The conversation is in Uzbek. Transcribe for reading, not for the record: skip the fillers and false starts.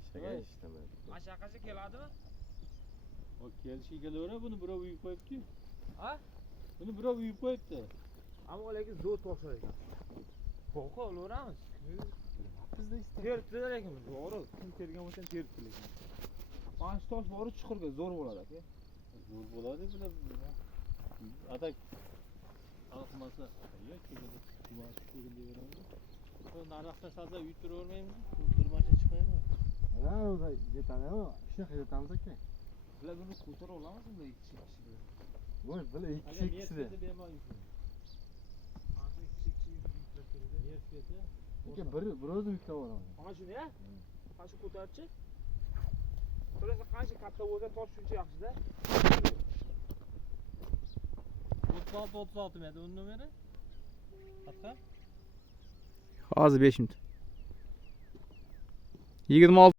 ishlamaydi. Mana shunaqasi keladimi? O kelishga kelaveradi, buni birov uyib qo'yibdi. Ha? Buni birov uyib qo'yibdi. Ammo ularga zo'r toshlar ekan. Qo'rqa olaveramiz. Bizda istab. Teribdilar lekin to'g'ri. Kim tergan bo'lsa teribdi lekin. Mana shu tosh bori chuqurga zo'r bo'ladi aka. Zo'r bo'ladi bular. Atak alqmasa, yo'q keladi. Tumas ko'rin deyaveramiz. Nariqdan salsa uyib turavermaymiz. Bir marta chiqmaymi? Ha, o'zi yetadi-ku. Shunaqa yetamiz aka. Bular buni ko'tara olamizmi bular ikki kishi bilan? Voy, bular ikki Agar kishida. niyat bermaysiz. Mana shu ikki kishi yuklar keladi. Niyat kelsa, Aka bir o'zim yuklab olaman. Mana shuni ya? Mana shu ko'tarchi. To'lasa qancha katta bo'lsa tosh shuncha yaxshi-da. 36 metr, onun numara? Hatta? Hozir 5 minut. 26